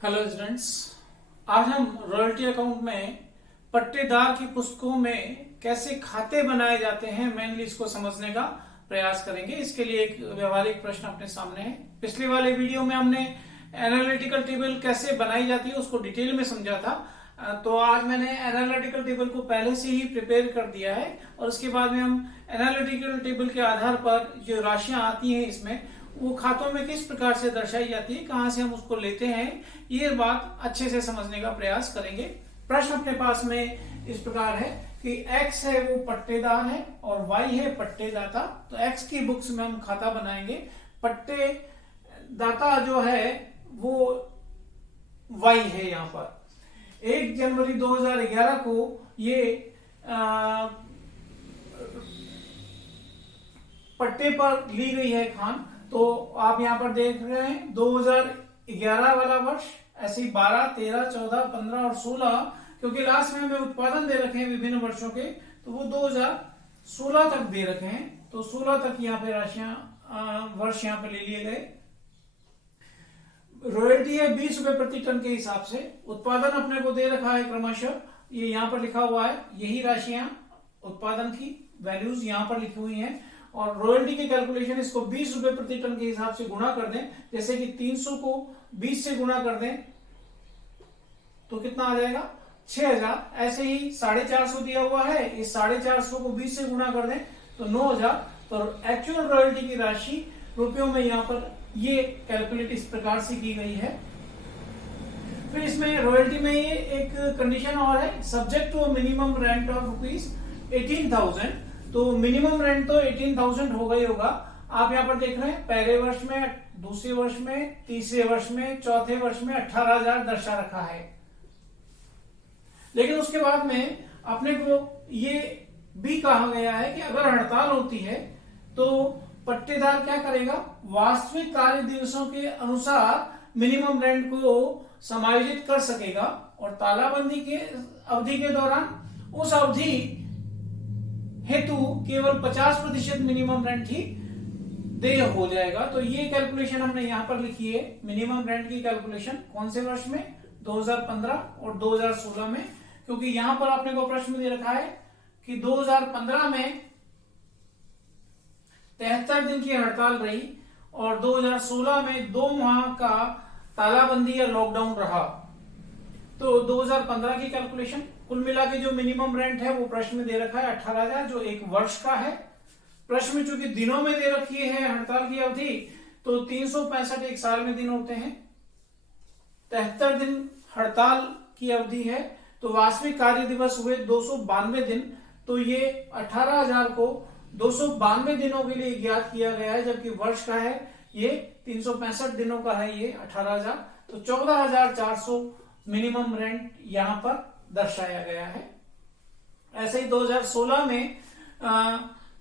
Hello students. आज हम royalty account में पट्टेदार की पुस्तकों में कैसे खाते बनाए जाते हैं मेनली इसको समझने का प्रयास करेंगे। इसके लिए एक व्यवहारिक प्रश्न अपने सामने है। पिछले वाले वीडियो में हमने एनालिटिकल टेबल कैसे बनाई जाती है उसको डिटेल में समझा था। तो आज मैंने एनालिटिकल टेबल को पहले से ही प्रिपेयर कर दिया है और उसके बाद में हम एनालिटिकल टेबल के आधार पर जो राशियां आती हैं इसमें वो खातों में किस प्रकार से दर्शाई जाती है, कहां से हम उसको लेते हैं, ये बात अच्छे से समझने का प्रयास करेंगे। प्रश्न अपने पास में इस प्रकार है कि x है वो पट्टेदार है और y है पट्टेदाता। तो x की बुक्स में हम खाता बनाएंगे, पट्टेदाता जो है वो y है। यहाँ पर 1 जनवरी 2011 को ये पट्टे पर ली गई है खान। तो आप यहाँ पर देख रहे हैं 2011 वाला वर्ष, ऐसे ही 12, 13, 14, 15 और 16, क्योंकि लास्ट में हमें उत्पादन दे रखे हैं विभिन्न वर्षों के, तो वो 2016 तक दे रखे हैं। तो 16 तक यहाँ पे राशियां वर्ष यहाँ पे ले लिए गए। रॉयल्टी है 20 रुपए प्रति टन के हिसाब से। उत्पादन अपने को दे रखा है क्रमशः, ये यहाँ पर लिखा हुआ है, यही राशियां उत्पादन की वैल्यूज यहाँ पर लिखी हुई हैं। और रॉयल्टी की कैलकुलेशन इसको 20 रुपए प्रति टन के हिसाब से गुणा कर दें, जैसे कि 300 को 20 से गुणा कर दें तो कितना आ जाएगा 6000। ऐसे ही 450 दिया हुआ है, इस 450 को 20 से गुणा कर दें तो 9000। तो एक्चुअल रॉयल्टी की राशि रुपयों में यहाँ पर ये कैलकुलेट इस प्रकार से की गई है। फिर इसमें रॉयल्टी में ये एक कंडीशन और है, subject to minimum rent of rupees 18,000। तो मिनिमम रेंट तो 18,000 हो गई होगा। आप यहाँ पर देख रहे हैं पहले वर्ष में, दूसरे वर्ष में, तीसरे वर्ष में, चौथे वर्ष में 18,000 दर्शा रखा है। लेकिन उसके बाद में अपने को ये भी कहा गया है कि अगर हड़ताल होती है तो पट्टेदार क्या करेगा, वास्तविक कार्य दिवसों के अनुसार मिनिमम रेंट को समायोजित कर सकेगा और तालाबंदी के अवधि के दौरान उस अवधि हेतु केवल 50% मिनिमम रेंट ही देय हो जाएगा। तो ये कैलकुलेशन हमने यहां पर लिखी है, मिनिमम रेंट की कैलकुलेशन कौन से वर्ष में, 2015 और 2016 में, क्योंकि यहां पर आपने को प्रश्न दे रखा है कि 2015 में 73 दिन की हड़ताल रही और 2016 में 2 माह का तालाबंदी या लॉकडाउन रहा। तो 2015 की कैलकुलेशन कुल मिला के जो मिनिमम रेंट है वो प्रश्न में दे रखा है 18,000, जो एक वर्ष का है। प्रश्न में चूंकि दिनों में दे रखी है हड़ताल की अवधि, तो 365 एक साल में दिन होते हैं, 73 दिन हड़ताल की अवधि है, तो वास्तविक कार्य दिवस हुए 292 दिन। तो ये 18,000 को 292 दिनों के लिए ज्ञात किया गया है, जबकि वर्ष का है ये 365 दिनों का है ये 18,000। तो 14,400 मिनिमम रेंट यहां पर दर्शाया गया है। ऐसे ही 2016 में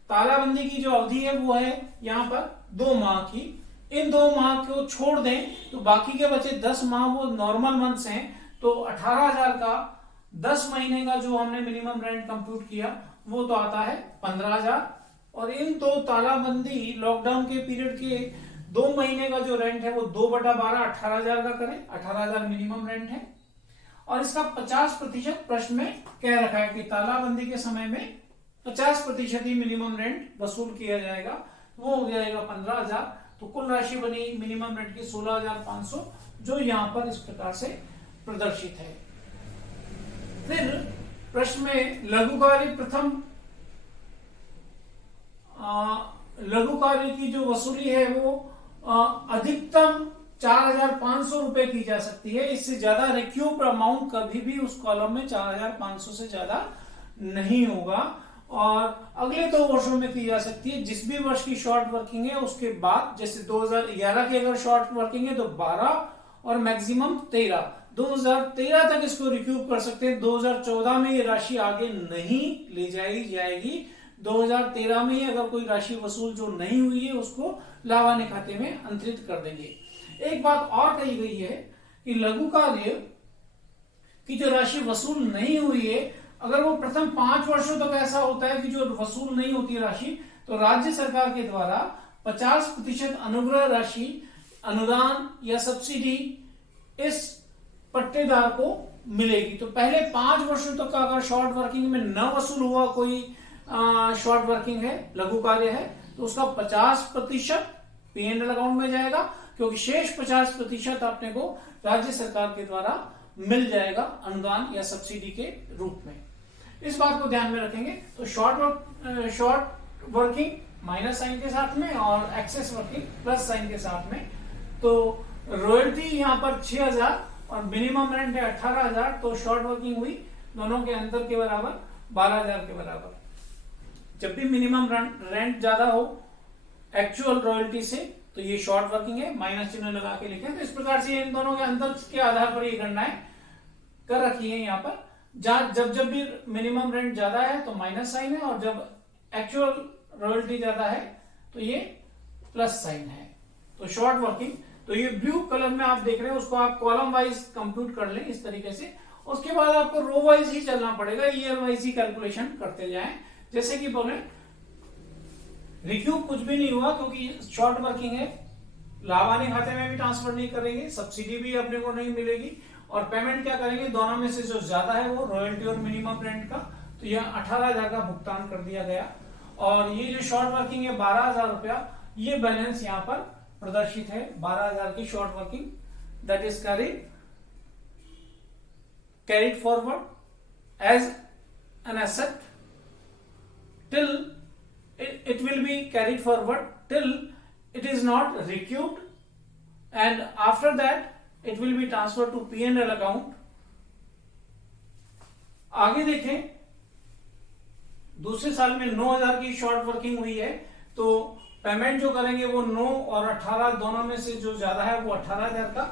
तालाबंदी की जो अवधि है वो है यहाँ पर 2 माह की। इन 2 माह को छोड़ दें तो बाकी के बचे 10 माह वो नॉर्मल मंथ्स हैं। तो 18,000 का 10 महीने का जो हमने मिनिमम रेंट कंप्यूट किया वो तो आता है 15,000। और इन 2 तालाबंदी लॉकडाउन के पीरियड के 2 महीने का जो रेंट है वो 2/12 18,000 का करें, 18,000 मिनिमम रेंट है। और इसका 50% प्रश्न में कह रखा है कि तालाबंदी के समय में 50% ही मिनिमम रेंट वसूल किया जाएगा, वो हो जाएगा 15,000। तो कुल राशि बनी मिनिमम रेंट की 16,500, जो यहां पर इस प्रकार से प्रदर्शित है। फिर प्रश्न में लघु कार्य प्रथम लघु कार्य की जो वसूली है वो अधिकतम 4,500 रुपए की जा सकती है। इससे ज्यादा रिक्यूब अमाउंट कभी भी उस कॉलम में 4,500 से ज्यादा नहीं होगा। और अगले 2 वर्षों में की जा सकती है। जिस भी वर्ष की शॉर्ट वर्किंग है उसके बाद, जैसे 2011 की अगर शॉर्ट वर्किंग है तो 12 और मैक्सिमम 13, 2013 तक इसको रिक्यूब कर सकते हैं। 2014 में ये राशि आगे नहीं ले जाएगी। 2013 में ही अगर कोई राशि वसूल जो नहीं हुई है उसको लाभान्य खाते में अंतरित कर देंगे। एक बात और कही गई है कि लघु कार्य की जो राशि वसूल नहीं हुई है, अगर वो प्रथम 5 वर्षों तक ऐसा होता है कि जो वसूल नहीं होती राशि, तो राज्य सरकार के द्वारा 50% अनुग्रह राशि, अनुदान या सब्सिडी इस पट्टेदार को मिलेगी। तो पहले 5 वर्षों तक का अगर शॉर्ट वर्किंग में न वसूल हुआ कोई शॉर्ट वर्किंग है, लघु कार्य है, तो उसका 50% P&L अकाउंट में जाएगा, क्योंकि शेष 50% आपने को राज्य सरकार के द्वारा मिल जाएगा अनुदान या सब्सिडी के रूप में। इस बात को ध्यान में रखेंगे। तो शॉर्ट वर्किंग माइनस साइन के साथ में और एक्सेस वर्किंग प्लस साइन के साथ में। तो रॉयल्टी यहाँ पर 6000 और मिनिमम रेंट है 18000, तो शॉर्ट वर्किंग हुई दोनों के अंतर के बराबर 12000 के बराबर। जब भी मिनिमम रेंट ज्यादा हो एक्चुअल रॉयल्टी से तो ये शॉर्ट वर्किंग है, माइनस चिन्ह लगा के लिखें। तो इस प्रकार से इन दोनों के अंतर के आधार पर ये गणनाएं कर रखी है यहाँ पर। जब भी मिनिमम रेंट ज्यादा है तो माइनस साइन है, और जब एक्चुअल रॉयल्टी ज्यादा है तो ये प्लस साइन है। तो शॉर्ट वर्किंग, तो ये ब्लू कलर में आप देख रहे हैं, उसको आप कॉलम वाइज कंप्यूट कर लें इस तरीके से। उसके बाद आपको रो वाइज ही चलना पड़ेगा, ईयर वाइज ही कैलकुलेशन करते जाएं। जैसे कि बोले रिक्यूब कुछ भी नहीं हुआ क्योंकि शॉर्ट वर्किंग है, लाभानी खाते में भी ट्रांसफर नहीं करेंगे, सब्सिडी भी अपने को नहीं मिलेगी, और पेमेंट क्या करेंगे, दोनों में से जो ज्यादा है वो रॉयल्टी और मिनिमम रेंट का, तो यह 18000 का भुगतान कर दिया गया। और ये जो शॉर्ट वर्किंग है 12000 रुपया, ये बैलेंस यहाँ पर प्रदर्शित है 12000 की short working, that is carried forward as an asset till it will be carried forward till it is not recouped, and after that it will be transferred to P&L account। आगे देखें, दूसरे साल में 9000 की शॉर्ट वर्किंग हुई है, तो payment जो करेंगे वो 9 और 18 दोनों में से जो ज्यादा है वो 18000 का,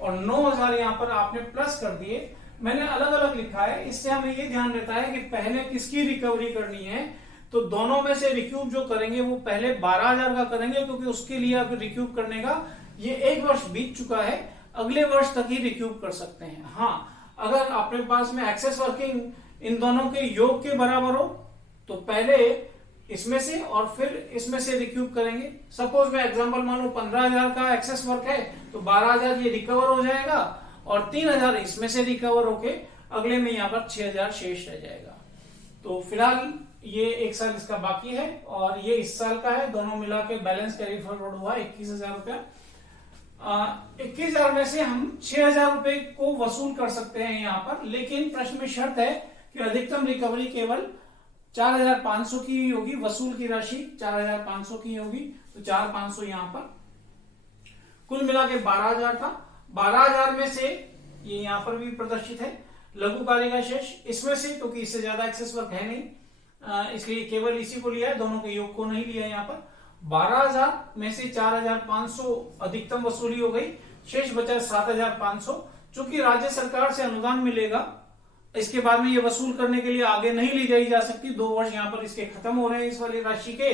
और 9000 यहां पर आपने प्लस कर दिए। मैंने अलग अलग लिखा है, इससे हमें ये ध्यान रहता है कि पहले किसकी रिकवरी करनी है। तो दोनों में से रिक्यूब जो करेंगे वो पहले 12000 का करेंगे, क्योंकि उसके लिए आप रिक्यूब करने का ये 1 वर्ष बीत चुका है, अगले वर्ष तक ही रिक्यूब कर सकते हैं। हाँ, अगर अपने पास में एक्सेस वर्किंग इन दोनों के योग के बराबर हो तो पहले इसमें से और फिर इसमें से रिक्यूब करेंगे। सपोज मैं एग्जांपल मानूं 15000 का एक्सेस वर्क है, तो 12000 ये रिकवर हो जाएगा और 3000 इसमें से रिकवर होके अगले में यहाँ पर 6000 शेष रह जाएगा। तो फिलहाल ये 1 साल इसका बाकी है और ये इस साल का है, दोनों मिला के बैलेंस कैरी फॉरवर्ड हुआ 21000 रुपया। 21000 में से हम 6000 रुपए को वसूल कर सकते हैं यहाँ पर, लेकिन प्रश्न में शर्त है कि अधिकतम रिकवरी केवल 4500 की होगी, वसूल की राशि 4500 की होगी। तो 4500 यहाँ पर कुल मिला के 12000 था। 12000 में से ये यहाँ पर भी प्रदर्शित है लघु कार्य का शेष, इसमें से क्योंकि इससे ज्यादा एक्सेस वर्क है नहीं, इसलिए केवल इसी को लिया है, दोनों के योग को नहीं लिया। यहाँ पर 12000 में से 4500 अधिकतम वसूली हो गई, शेष बचा 7500। चूंकि राज्य सरकार से अनुदान मिलेगा, इसके बाद में ये वसूल करने के लिए आगे नहीं ली जाई जा सकती। 2 वर्ष यहाँ पर इसके खत्म हो रहे हैं इस वाली राशि के।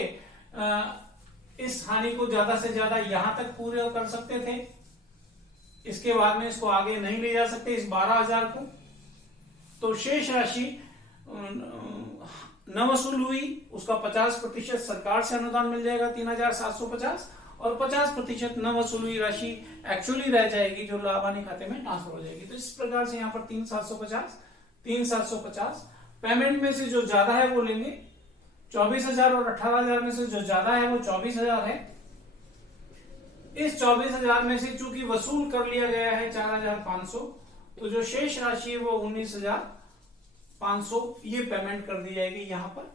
इस हानि को ज्यादा से ज्यादा यहां तक पूरे कर सकते थे, इसके बाद में इसको आगे नहीं ले जा सकते इस 12000 को। तो शेष राशि न वसूल हुई, उसका 50% सरकार से अनुदान मिल जाएगा 3750, और 50% न वसूल हुई राशि एक्चुअली रह जाएगी जो लाभानी खाते में ट्रांसफर हो जाएगी। तो इस प्रकार से यहाँ पर 3750 पेमेंट में से जो ज्यादा है वो लेंगे 24000, और 18000 में से जो ज्यादा है वो 24000 है। इस 24000 में से चूंकि वसूल कर लिया गया है 4500, तो जो शेष राशि है वो 19500 ये पेमेंट कर दी जाएगी यहाँ पर,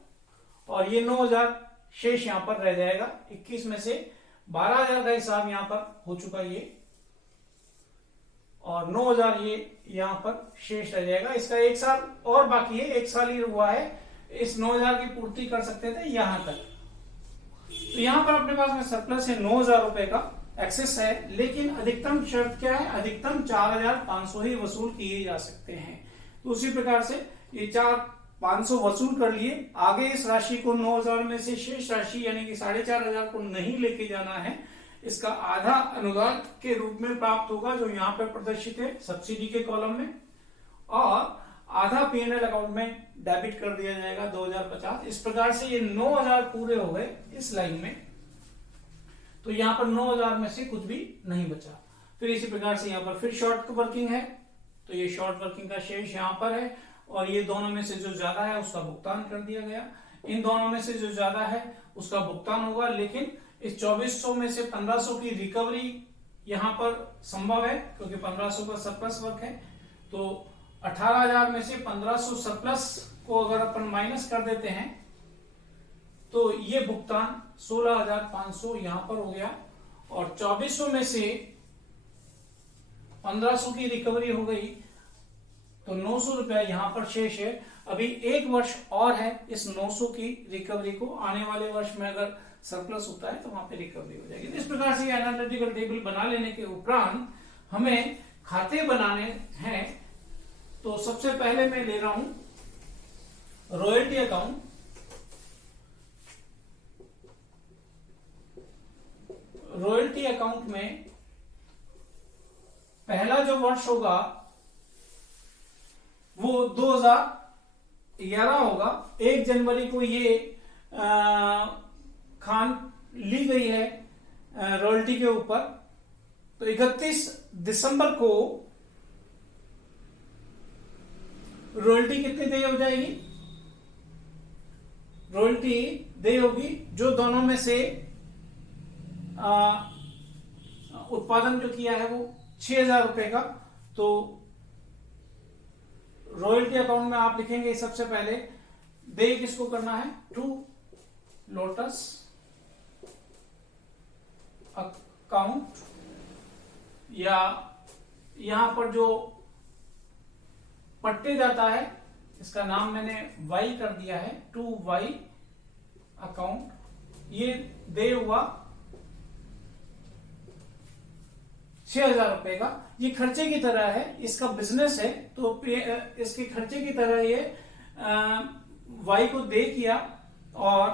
और ये 9000 शेष यहाँ पर रह जाएगा। 21 में से 12000 का हिसाब यहाँ पर हो चुका ये, और 9000 ये यहाँ पर शेष रह जाएगा। इसका 1 साल और बाकी है, 1 साल ही हुआ है, इस 9000 की पूर्ति कर सकते थे यहां तक। तो यहां पर अपने पास में सरप्लस है 9000 रुपए का एक्सेस है, लेकिन अधिकतम शर्त क्या है, अधिकतम 4500 ही वसूल किए जा सकते हैं। तो उसी प्रकार से ये 4500 वसूल कर लिए, आगे इस राशि को 9000 में से शेष राशि यानी कि 4500 को नहीं लेके जाना है, इसका आधा अनुदान के रूप में प्राप्त होगा जो यहाँ पे प्रदर्शित है सब्सिडी के कॉलम में, और आधा P&L अकाउंट में डेबिट कर दिया जाएगा 2050। इस प्रकार से ये 9000 पूरे हो गए इस लाइन में। तो यहाँ पर 9000 में से कुछ भी नहीं बचा। फिर इसी प्रकार से यहाँ पर फिर शॉर्ट वर्किंग है तो ये शॉर्ट वर्किंग का शेष यहाँ पर है, और ये दोनों में से जो ज्यादा है उसका भुगतान कर दिया गया। इन दोनों में से जो ज्यादा है उसका भुगतान होगा, लेकिन इस 2400 में से 1500 की रिकवरी यहाँ पर संभव है क्योंकि 1500 का सरप्लस वर्क है। तो 18,000 में से 1500 सरप्लस को अगर अपन माइनस कर देते हैं तो ये भुगतान 16,500 यहां पर हो गया, और 2400 में से 1500 की रिकवरी हो गई तो 900 रुपया यहां पर शेष है। अभी 1 वर्ष और है इस 900 की रिकवरी को, आने वाले वर्ष में अगर सरप्लस होता है तो वहां पे रिकवरी हो जाएगी। इस प्रकार से एनालिटिकल टेबल बना लेने के उपरांत हमें खाते बनाने हैं। तो सबसे पहले मैं ले रहा हूं रॉयल्टी अकाउंट। रॉयल्टी अकाउंट में पहला जो वर्ष होगा वो 2011 होगा। 1 जनवरी को ये खान ली गई है रॉयल्टी के ऊपर, तो 31 दिसंबर को रॉयल्टी कितनी देय हो जाएगी? रॉयल्टी देय होगी जो दोनों में से उत्पादन जो किया है वो 6,000 रुपए का। तो रॉयल्टी अकाउंट में आप लिखेंगे सबसे पहले देय किसको करना है? टू लोटस अकाउंट, या यहां पर जो पट्टे जाता है इसका नाम मैंने वाई कर दिया है, टू वाई अकाउंट। ये देय हुआ 6,000 रुपए का। ये खर्चे की तरह है, इसका बिजनेस है तो इसके खर्चे की तरह ये वाई को दे किया, और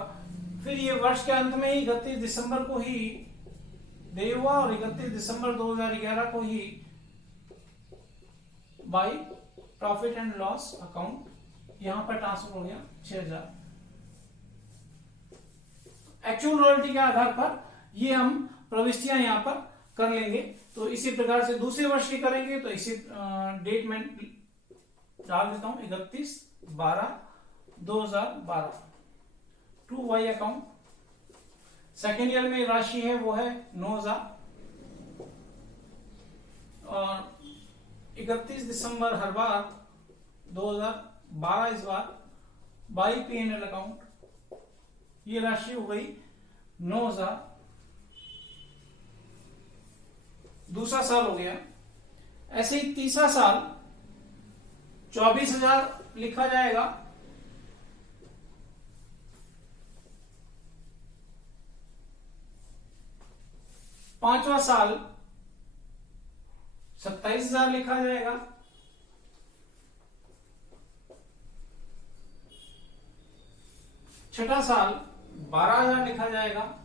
फिर ये वर्ष के अंत में ही 31 दिसंबर को ही दे हुआ, और 31 दिसंबर 2011 को ही by profit and loss account यहां पर ट्रांसफर हो गया 6,000। एक्चुअल रॉयल्टी के आधार पर ये हम प्रविष्टियां यहां पर कर लेंगे। तो इसी प्रकार से दूसरे वर्ष की करेंगे तो इसी डेट में डाल देता हूं 31/12/2012 to Y account. Second year में राशि है वो है 9,000, और 31 दिसंबर हर बार 2012 इस बार बाई P&L अकाउंट ये राशि हो गई 9,000। दूसरा साल हो गया। ऐसे ही तीसरा साल 24,000 लिखा जाएगा। पांचवा साल 27,000 लिखा जाएगा। छठा साल 12,000 लिखा जाएगा।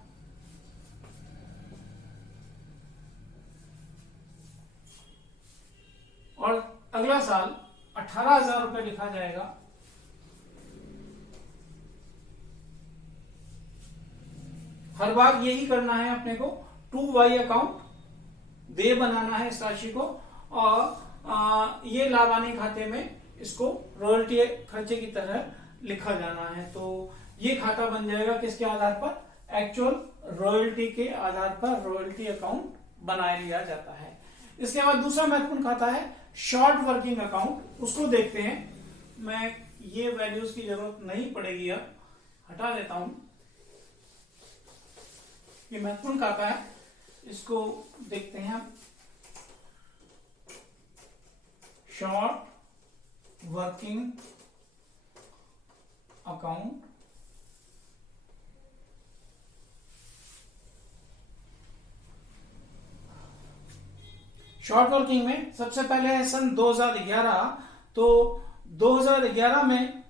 और अगला साल 18,000 रुपए लिखा जाएगा। हर बार यही करना है अपने को, टू वाई अकाउंट दे बनाना है इस राशि को, और ये लाभानी खाते में इसको रॉयल्टी खर्चे की तरह लिखा जाना है। तो ये खाता बन जाएगा किसके आधार पर? एक्चुअल रॉयल्टी के आधार पर रॉयल्टी अकाउंट बना लिया जाता है। इसके बाद दूसरा महत्वपूर्ण खाता है शॉर्ट वर्किंग अकाउंट। उसको देखते हैं। मैं ये वैल्यूज की जरूरत नहीं पड़ेगी, अब हटा देता हूं। ये महत्वपूर्ण खाता है, इसको देखते हैं हम। Short working account short working में सबसे पहले है सन 2011। तो 2011 में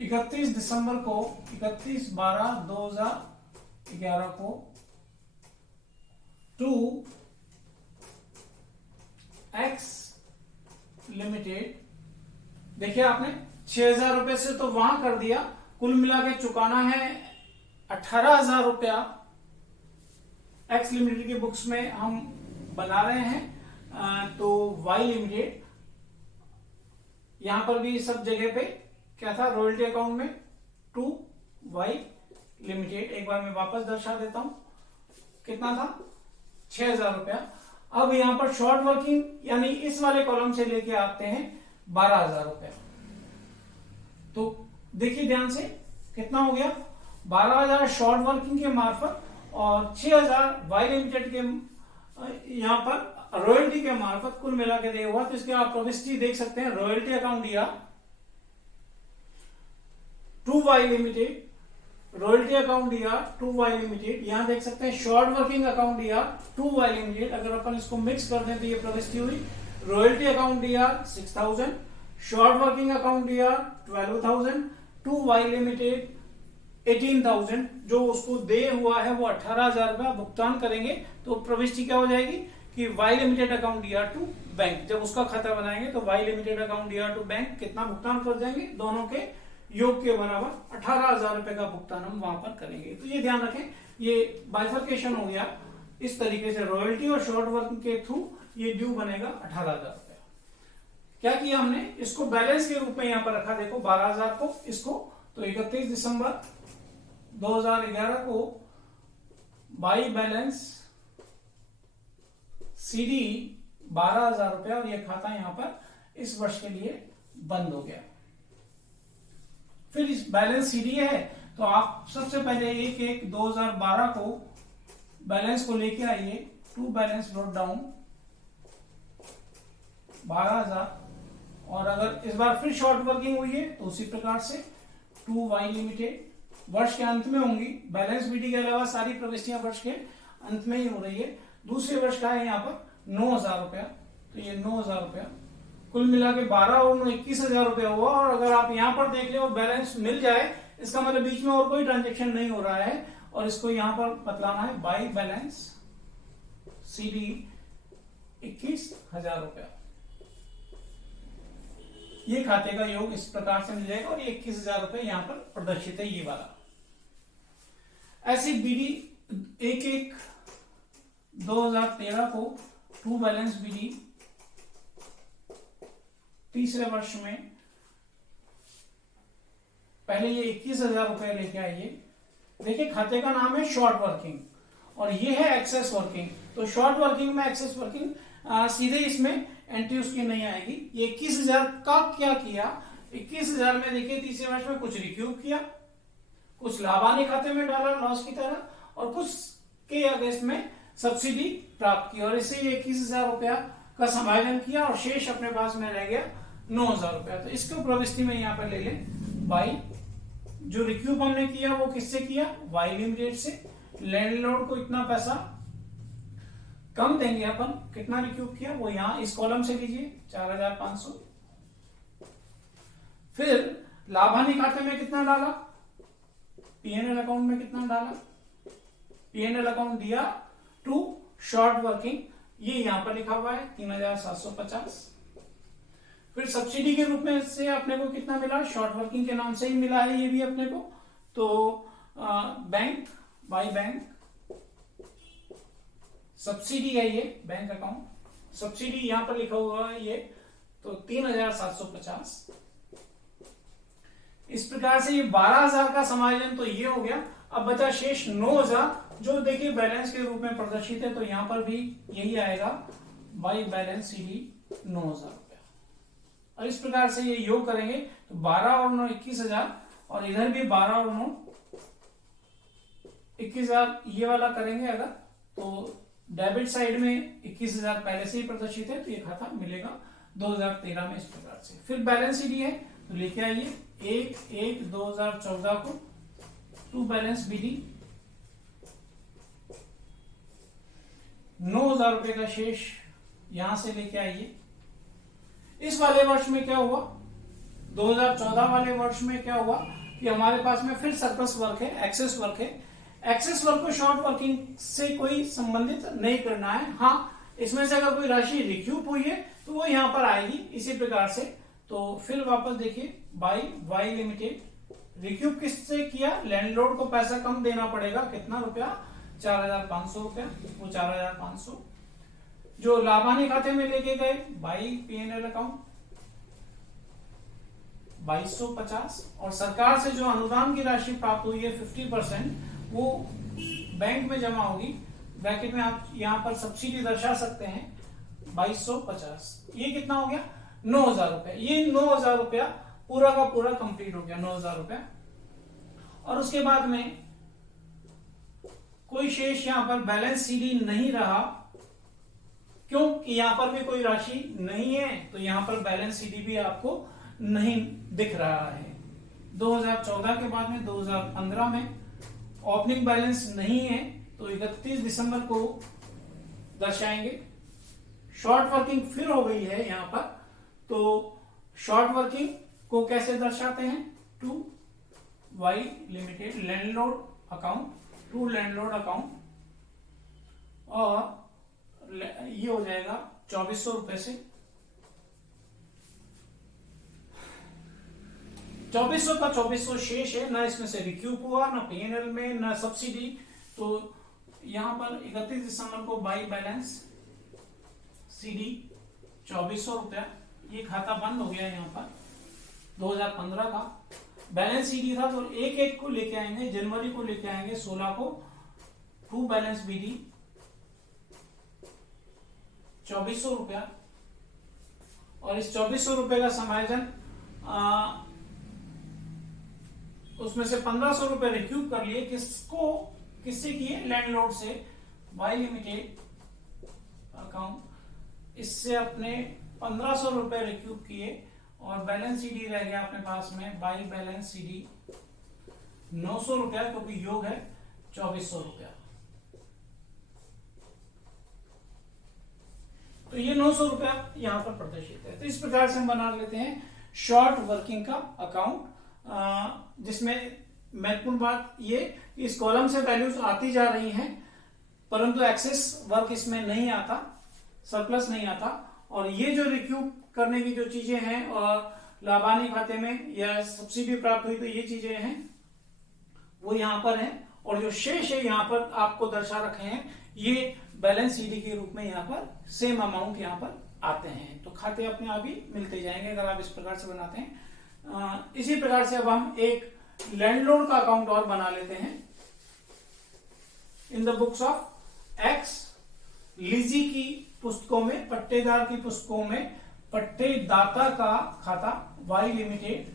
31 दिसंबर को 31/12/2011 को टू एक्स लिमिटेड, देखिए आपने 6,000 रुपए से तो वहां कर दिया, कुल मिला के चुकाना है 18,000 रुपया। एक्स लिमिटेड की बुक्स में हम बना रहे हैं, तो वाई लिमिटेड, यहां पर भी सब जगह पे क्या था, रॉयल्टी अकाउंट में टू वाई लिमिटेड। एक बार मैं वापस दर्शा देता हूं, कितना था 6,000 रुपया। अब यहां पर शॉर्ट वर्किंग यानी इस वाले कॉलम से लेके आते हैं 12,000 रुपया। तो देखिए ध्यान से कितना हो गया, 12,000 शॉर्ट वर्किंग के मार्फत और 6,000 वाई लिमिटेड के यहां पर रॉयल्टी के मार्फत कुल मिला के दिया हुआ। तो इसके आप प्रविष्टि देख सकते हैं, रॉयल्टी अकाउंट दिया to Y limited, royalty account दिया टू वाई लिमिटेड, यहां देख सकते हैं शॉर्ट वर्किंग अकाउंट दिया टू वाई लिमिटेड। अगर अपन इसको मिक्स कर दें तो ये प्रविष्टि हुई, रॉयल्टी अकाउंट दिया 6,000, शॉर्ट वर्किंग अकाउंट दिया 12,000, टू वाई लिमिटेड 18,000, जो उसको दे हुआ है वो 18,000 रुपया भुगतान करेंगे। तो प्रविष्टि क्या हो जाएगी कि वाई लिमिटेड अकाउंट दिया टू बैंक, जब उसका खाता बनाएंगे तो वाई लिमिटेड अकाउंट दिया टू बैंक कितना भुगतान कर देंगे, दोनों के योग के बराबर 18,000 रुपए का भुगतान हम वहां पर करेंगे। तो ये ध्यान रखें, ये बाइफर्केशन हो गया इस तरीके से, रॉयल्टी और शॉर्ट वर्किंग के थ्रू ये ड्यू बनेगा 18,000 रुपया। क्या किया हमने, इसको बैलेंस के रूप में यहां पर रखा, देखो 12,000 को इसको, तो 31 दिसंबर 2011 को बाई बैलेंस सीडी 12,000 रुपया, और यह खाता यहां पर इस वर्ष के लिए बंद हो गया। फिर इस बैलेंस सीडी है तो आप सबसे पहले 1/1/2012 को बैलेंस को लेके आइए, टू बैलेंस नोट डाउन 12,000, और अगर इस बार फिर शॉर्ट वर्किंग हुई है तो उसी प्रकार से टू वाई लिमिटेड, वर्ष के अंत में होंगी, बैलेंस बीडी के अलावा सारी प्रविष्टियां वर्ष के अंत में ही हो रही है। दूसरे वर्ष का है यहाँ पर 9,000 रुपया, तो ये 9,000 रुपया कुल मिला के 12 और 9 21,000 रुपया हुआ। और अगर आप यहाँ पर देख ले और बैलेंस मिल जाए, इसका मतलब बीच में और कोई ट्रांजेक्शन नहीं हो रहा है, और इसको यहाँ पर बतलाना है बाई बैलेंस सीडी 21,000 रुपया। ये खाते का योग इस प्रकार से मिल जाएगा, और ये 21,000 रुपये यहाँ पर प्रदर्शित है, ये वाला। ऐसी बीडी 1/1/2013 को टू बैलेंस बीडी तीसरे वर्ष में पहले ये 21,000 रुपए लेके आइए। देखिए खाते का नाम है शॉर्ट वर्किंग और ये है एक्सेस वर्किंग। तो शॉर्ट वर्किंग में एक्सेस वर्किंग सीधे इसमें एंट्री उसकी नहीं आएगी। ये 21,000 का क्या किया, 21,000 में देखिए तीसरे वर्ष में कुछ रिक्यूब किया, कुछ लाभानी खाते में डाला लॉस की तरह, और कुछ के अगेंस्ट में सब्सिडी प्राप्त की, और इससे ये 21,000 रुपया का समायोजन किया और शेष अपने पास में रह गया 9,000 रुपया। तो इसको प्रविष्टि में यहाँ पर ले लें बाई, जो रिक्यूब हमने किया वो किससे किया, वाई लिमिटेड से। लैंडलॉर्ड को इतना पैसा कम देंगे अपन, कितना रिक्यूब किया वो यहां इस कॉलम से लीजिए 4,500। फिर लाभानी खाते में कितना डाला, पीएनएल अकाउंट में कितना डाला, पीएनएल अकाउंट दिया टू शॉर्ट वर्किंग, ये यहां पर लिखा हुआ है 3,750। फिर सब्सिडी के रूप में से अपने को कितना मिला, शॉर्ट वर्किंग के नाम से ही मिला है ये भी अपने को। तो बैंक बाई बैंक सब्सिडी है ये, बैंक अकाउंट सब्सिडी यहां पर लिखा हुआ है ये, तो 3,750। इस प्रकार से ये 12,000 का समायोजन तो ये हो गया। अब बचा शेष 9,000 जो देखिए बैलेंस के रूप में प्रदर्शित है, तो यहां पर भी यही आएगा बाई बैलेंस सीडी 9,000 रुपया। और इस प्रकार से ये योग करेंगे तो 12 और 9 21,000, और इधर भी 12 और 9 21,000 ये वाला करेंगे अगर, तो डेबिट साइड में 21,000 पहले से ही प्रदर्शित है, तो ये खाता मिलेगा 2013 में इस प्रकार से। फिर बैलेंस सीडी है तो लेके आइए 1/1/2014 को टू बैलेंस बीडी 9,000 रुपए का शेष यहां से लेके आइए। इस वाले वर्ष में क्या हुआ, 2014 वाले वर्ष में क्या हुआ कि हमारे पास में फिर सरप्लस वर्क है, एक्सेस वर्क है। एक्सेस वर्क को शॉर्ट वर्किंग से कोई संबंधित नहीं करना है। हाँ, इसमें से अगर कोई राशि रिक्यूब हुई है तो वो यहां पर आएगी इसी प्रकार से। तो फिर वापस देखिए बाई वाई लिमिटेड, रिक्यूब किससे किया, लैंडलॉर्ड को पैसा कम देना पड़ेगा, कितना रुपया, 4,500 रुपया, वो 4,500। जो लाभानी खाते में लेके गए बाई P&L अकाउंट 2250, और सरकार से जो अनुदान की राशि प्राप्त हुई है 50%, वो बैंक में जमा होगी। ब्रैकेट में आप यहां पर सब्सिडी दर्शा सकते हैं 2250। ये कितना हो गया? 9000 रुपया। ये 9000 रुपया पूरा का पूरा कंप्लीट हो गया, 9000 रुपया। और उसके बाद में कोई शेष यहां पर बैलेंस सीडी नहीं रहा, क्योंकि यहां पर भी कोई राशि नहीं है, तो यहां पर बैलेंस सीडी भी आपको नहीं दिख रहा है। 2014 के बाद में 2015 में ओपनिंग बैलेंस नहीं है, तो 31 दिसंबर को दर्शाएंगे। शॉर्ट वर्किंग फिर हो गई है यहां पर, तो शॉर्ट वर्किंग को कैसे दर्शाते हैं? To Y limited landlord account, to landlord account, और ये हो जाएगा 2400 रुपए से। 2400 का 2400 शेष है, ना इसमें से रिक्यूब हुआ, ना P&L में, ना सब्सिडी। तो यहां पर 31 दिसंबर को बाई बैलेंस सीडी 2400 रुपया, ये खाता बंद हो गया। यहां पर 2015 का बैलेंस सीडी था, तो एक को लेके आएंगे, जनवरी को लेके आएंगे 16 को, टू बैलेंस बीडी 2400 रुपया, और इस 2400 रुपए का समायोजन उसमें से 1500 रुपए रिक्यूब कर लिए। किससे किए? लैंडलॉर्ड से। बाई लिमिटेड अकाउंट, इससे अपने 1500 रुपए रिक्यूब किए, और बैलेंस सीडी रह गया अपने पास में बाई बैलेंस सीडी 900 रुपया, क्योंकि योग है 2400 रुपया। तो ये 900 रुपया यहां पर प्रदर्शित है। तो इस प्रकार से हम बना लेते हैं शॉर्ट वर्किंग का अकाउंट, जिसमें महत्वपूर्ण बात ये, इस कॉलम से वैल्यूज आती जा रही हैं, परंतु एक्सेस वर्क इसमें नहीं आता, सरप्लस नहीं आता। और ये जो रिक्यूब करने की जो चीजें हैं और लाभानी खाते में या सब्सिडी प्राप्त हुई, तो ये चीजें हैं वो यहां पर हैं, और जो शेष है यहां पर आपको दर्शा रखे हैं, ये बैलेंस सीडी के रूप में यहां पर सेम अमाउंट यहां पर आते हैं। तो खाते अपने आप ही मिलते जाएंगे अगर आप इस प्रकार से बनाते हैं। इसी प्रकार से अब हम एक लैंडलॉर्ड का अकाउंट और बना लेते हैं। In the books of X, lessee की पुस्तकों में, पट्टेदार की पुस्तकों में पट्टेदाता का खाता Y limited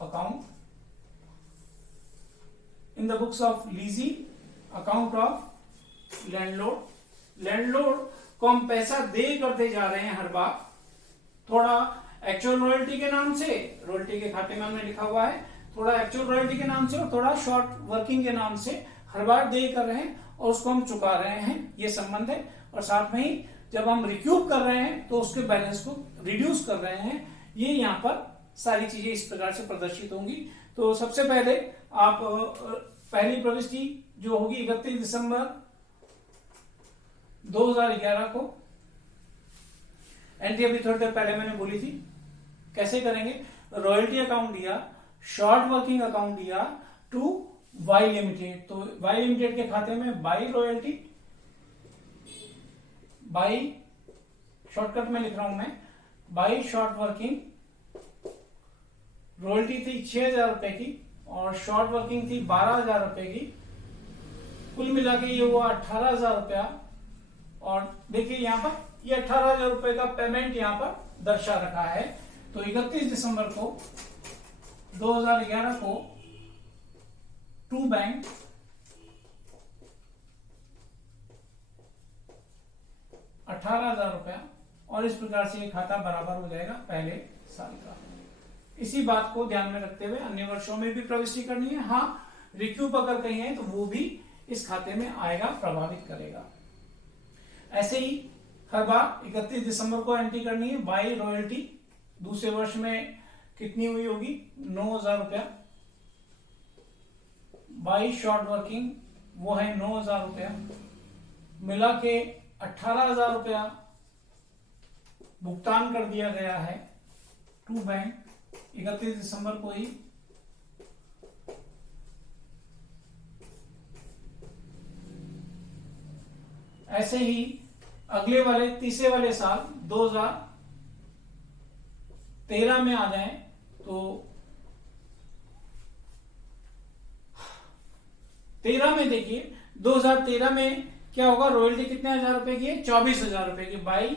account. In the books of lessee account of landlord. Landlord को हम पैसा दे करते जा रहे हैं हर बार, थोड़ा एक्चुअल रॉयल्टी के नाम से, रॉयल्टी के खाते में हमने लिखा हुआ है, थोड़ा एक्चुअल रॉयल्टी के नाम से और थोड़ा शॉर्ट वर्किंग के नाम से हर बार दे कर रहे हैं, और उसको हम चुका रहे हैं, ये संबंध है। और साथ में ही जब हम रिक्यूब कर रहे हैं तो उसके बैलेंस को रिड्यूस कर रहे हैं। ये यहाँ पर सारी चीजें इस प्रकार से प्रदर्शित होंगी। तो सबसे पहले आप पहली प्रविष्टि जो होगी 31 दिसंबर 2011 को, एंट्री अभी थोड़ी देर पहले मैंने बोली थी, कैसे करेंगे? रॉयल्टी अकाउंट दिया, शॉर्ट वर्किंग अकाउंट दिया टू वाई लिमिटेड। तो वाई लिमिटेड के खाते में बाई रॉयल्टी, बाई शॉर्टकट में लिख रहा हूं मैं, बाई शॉर्ट वर्किंग, रॉयल्टी थी 6000 रुपए की और शॉर्ट वर्किंग थी 12000 रुपए की, कुल मिला के ये हुआ 18000 रुपया। और देखिए यहां पर ये 18000 रुपए का पेमेंट यहां पर दर्शा रखा है। तो 31 दिसंबर को 2011 को टू बैंक 18,000 रुपया, और इस प्रकार से ये खाता बराबर हो जाएगा पहले साल का। इसी बात को ध्यान में रखते हुए अन्य वर्षों में भी प्रविष्टि करनी है। हाँ, रिक्यूब अगर कहीं है तो वो भी इस खाते में आएगा, प्रभावित करेगा। ऐसे ही हर बार 31 दिसंबर को एंट्री करनी है। बाई रॉयल्टी दूसरे वर्ष में कितनी हुई होगी? 9,000 रुपया। बाई शॉर्ट वर्किंग वो है 9,000 रुपया, मिला के 18,000 रुपया भुगतान कर दिया गया है टू बैंक 31 दिसंबर को ही। ऐसे ही अगले वाले तीसरे वाले साल 2013 में आ जाए तो 13 में देखिए 2013 में क्या होगा, रॉयल्टी कितने हजार रुपए की है, 24,000 रुपए की बाई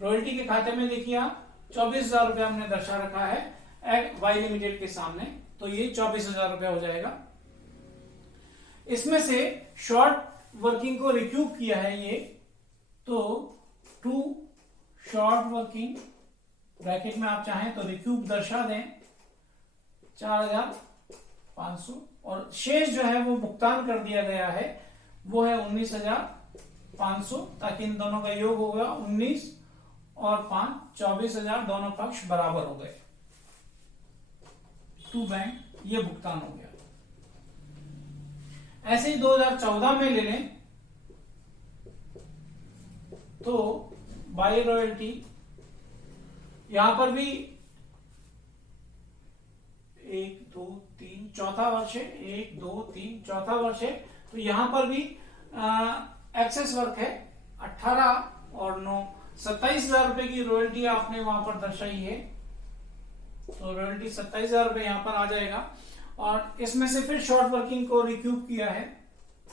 रॉयल्टी के खाते में देखिए आप 24,000 रुपया हमने दर्शा रखा है वाई लिमिटेड के सामने, तो ये 24,000 रुपया हो जाएगा। इसमें से शॉर्ट वर्किंग को रिक्यूब किया है ये, तो टू शॉर्ट वर्किंग ब्रैकेट में आप चाहें तो रिक्यूब दर्शा दें 4,500 और शेष जो है वो भुगतान कर दिया गया है वो है 19,500, ताकि इन दोनों का योग होगा 19 और 5 24,000, दोनों पक्ष बराबर हो गए। टू बैंक ये भुगतान हो गया। ऐसे ही 2014 में ले लें तो बाई रॉयल्टी, यहां पर भी 1 2 3 चौथा वर्ष है, 1 2 3 चौथा वर्ष है, तो यहां पर भी एक्सेस वर्क है 18 और 9 27,000 रुपए की रॉयल्टी आपने वहां पर दर्शाई है, तो रॉयल्टी 27,000 रुपए यहां पर आ जाएगा। और इसमें से फिर शॉर्ट वर्किंग को रिक्यूब किया है,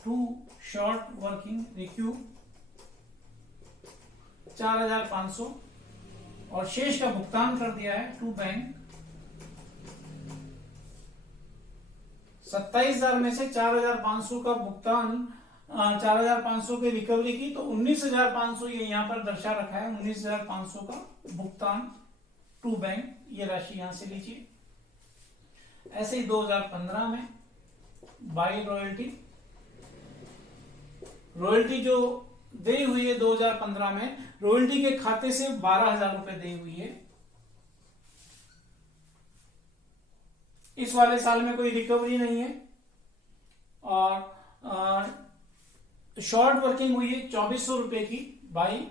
टू शॉर्ट वर्किंग रिक्यूब 4,500 और शेष का भुगतान कर दिया है टू बैंक 27,000 में से 4,500 का भुगतान, 4,500 की रिकवरी की, तो 19,500 ये यहां पर दर्शा रखा है, 19,500 का भुगतान टू बैंक, ये राशि यहां से लीजिए। ऐसे ही 2015 में बाई रॉयल्टी जो दी हुई है 2015 में, रॉयल्टी के खाते से 12,000 रुपए दी हुई है। इस वाले साल में कोई रिकवरी नहीं है और शॉर्ट वर्किंग हुई है 2,400 रुपए की बाई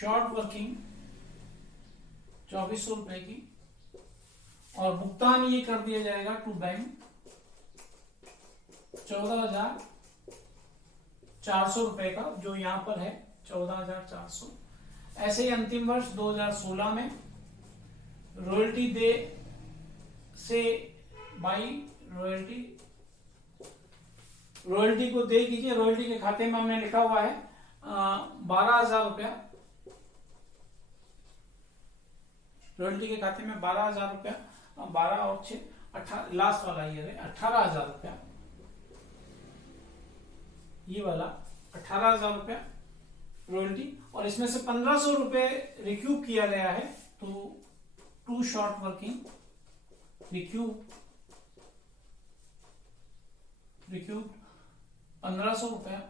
शॉर्ट वर्किंग 2,400 रुपए की, और भुगतान ये कर दिया जाएगा टू बैंक 14,400 रुपए का, जो यहां पर है 14,400। ऐसे ही अंतिम वर्ष 2016 में रॉयल्टी दे से बाई रॉयल्टी को दे कीजिए, रॉयल्टी के खाते में हमने लिखा हुआ है 12,000 रुपया, रॉयल्टी के खाते में 12,000 रुपया, 12 और 6 18, लास्ट वाला ये है 18,000 रुपया, ये वाला 18,000 रुपया रॉयल्टी, और इसमें से 1,500 रुपए रिक्यूब किया गया है, तो टू शॉर्ट वर्किंग रिक्यूब 1,500 रुपया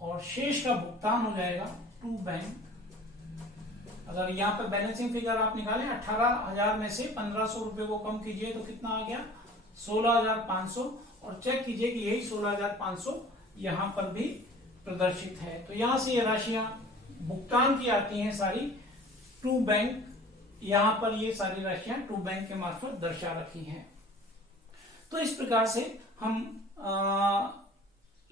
और शेष का भुगतान हो जाएगा टू बैंक। अगर यहाँ पे बैलेंसिंग फिगर आप निकालें 18,000 में से 1,500 रुपए को कम कीजिए तो कितना आ गया 16,500, और चेक कीजिए कि यही 16,500 यहाँ पर भी प्रदर्शित है। तो यहां से ये राशियां भुगतान की आती हैं सारी टू बैंक, यहां पर ये सारी राशियां टू बैंक के मार्फत दर्शा रखी हैं। तो इस प्रकार से हम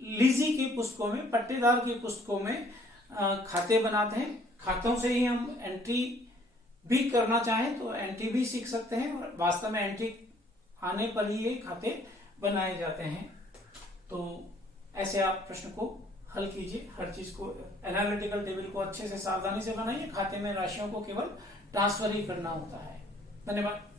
लीजी की पुस्तकों में, पट्टेदार की पुस्तकों में खाते बनाते हैं। खातों से ही हम एंट्री भी करना चाहें तो एंट्री भी सीख सकते हैं, और वास्तव में एंट्री आने पर ही ये खाते बनाए जाते हैं। तो ऐसे आप प्रश्न को हल कीजिए, हर चीज को एनालिटिकल टेबल को अच्छे से सावधानी से बनाइए। खाते में राशियों को केवल ट्रांसफर ही करना होता है। धन्यवाद।